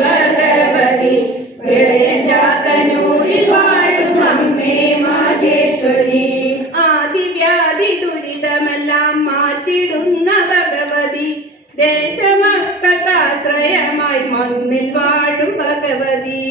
ഭഗവതി വിളയഞ്ചാത്തന്നൂരിൽ വാഴും അമ്മേ മാഹേശ്വരി. ആദിവ്യാധി ദുരിതമെല്ലാം മാറ്റിടുന്ന ഭഗവതി ദേശമക്കൾക്കാശ്രയമായി മണ്ണിൽ വാഴും ഭഗവതി.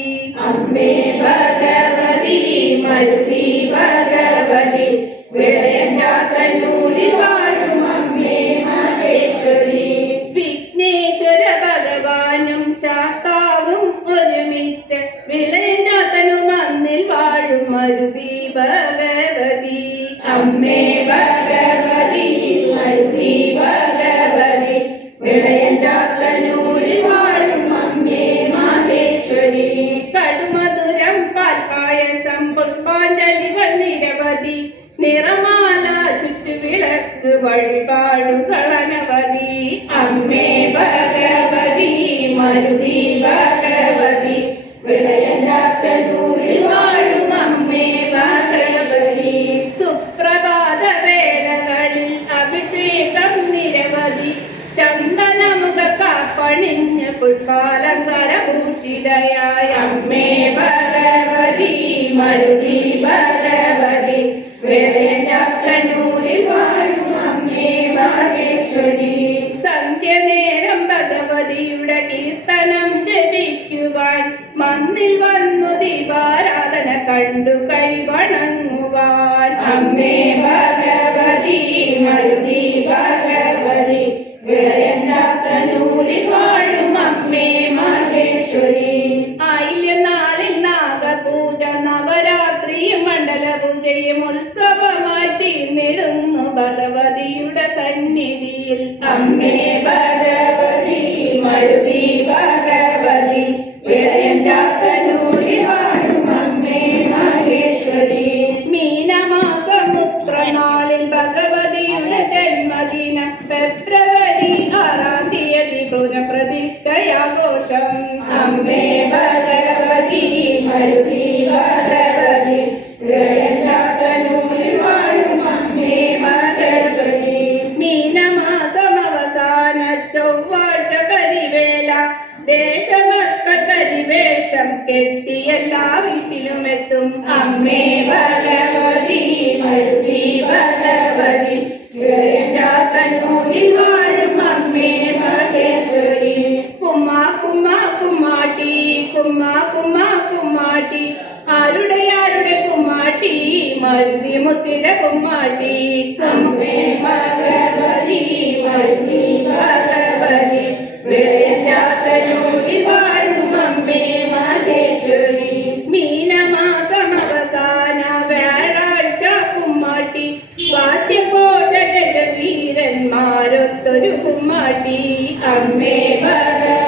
അമ്മേ ഭഗവതി മരുതി ഭഗവതി വിളയഞ്ചാത്തന്നൂരിൽ വാഴും അമ്മേ മഹേശ്വരി. വിഘ്നേശ്വര ഭഗവാനും ശാസ്താവും ഒരുമിച്ച് വിളയഞ്ചാത്തനു മണ്ണിൽ വാഴും മരുതി ഭഗവതി. അമ്മേ ഭഗവതി മരുതി ഭഗവതി വിളയഞ്ചാത്തന്നൂരിൽ വാഴും അമ്മേ മഹേശ്വരി. കടുമധുരം പാൽപായസം പുഷ്പാഞ്ജലികൾ നിരവധി നിറമാല ചുറ്റുവിളക്ക് വഴിപാടുകൾ അനവധി. അമ്മേ ഭഗവതി മരുതി ഭഗവതി വിളയഞ്ചാത്തന്നൂരിൽ വാഴും അമ്മേ ഭഗവതി. സുപ്രഭാത വേളകളിൽ അഭിഷേകം നിരവധി ചന്ദനമുഖ കാപ്പണിഞ്ഞ് പുഷ്പാലങ്കാര ഭൂഷിതയായ അമ്മേ ഭഗവതി മരുതി ഭഗവതി വിളയഞ്ചാത്തന്നൂരിൽ വാഴും അമ്മേ മഹേശ്വരി. സന്ധ്യനേരം ഭഗവതിയുടെ കീർത്തനം ജപിക്കുവാൻ മണ്ണിൽ വന്നു ദീപാരാധന കണ്ടു കൈവണങ്ങുവാൻ. അമ്മേ ഭഗവതി മരുതി ഭഗവതി വിളയഞ്ചാത്തന്നൂരിൽ വാഴും അമ്മേ മഹേശ്വരി. ആയില്യനാളിൽ നാഗപൂജ നവരാത്രി മണ്ഡലപൂജയും ഉത്സവമായി തീർന്നിടുന്നു ഭഗവതിയുടെ സന്നിധിയിൽ. അമ്മേ ഭഗവതി മരുതി ഭഗവതി വിളയഞ്ചാത്തന്നൂരിൽ വാഴും അമ്മേ മഹേശ്വരി. മീനമാസമുത്രനാളിൽ ഭഗവതിയുടെ ജന്മദിനം ഫെബ്രുവരി 6-ാം തീയതി പുനഃപ്രതിഷ്ഠയാഘോഷം. അമ്മേ ഭഗവതി മരുതി ഭഗവതി വിളയഞ്ചാത്തന്നൂരിൽ വാഴും അമ്മേ മഹേശ്വരി. മീനമാസം അവസാന ചൊവ്വാഴ്ച കരിവേല ദേശമക്കൾ കരിവേഷം കെട്ടി എല്ലാ വീട്ടിലുമെത്തും. അമ്മേ ഭഗവതി മരുതി ഭഗവതി വിളയഞ്ചാത്തന്നൂരിൽ വാഴും അമ്മേ മഹേശ്വരി. കുമ്മാ കുമ്മാ കുമ്മാട്ടി കുമ്മാ കുമ്മാ കുമ്മാട്ടി ആരുടെ കുമ്മാട്ടി മരുതി മുത്തിയുടെ കുമ്മാട്ടി. അമ്മേ ഭഗവതി മരുതി ഭഗവതി വിളയഞ്ചാത്തന്നൂരിൽ വാഴും അമ്മേ മഹേശ്വരി. മീനമാസം അവസാന വ്യാഴാഴ്ച കുമ്മാട്ടി വാദ്യഘോഷ ഗജവീരന്മാരൊത്തൊരു കുമ്മാട്ടി. അമ്മേ ഭഗവതി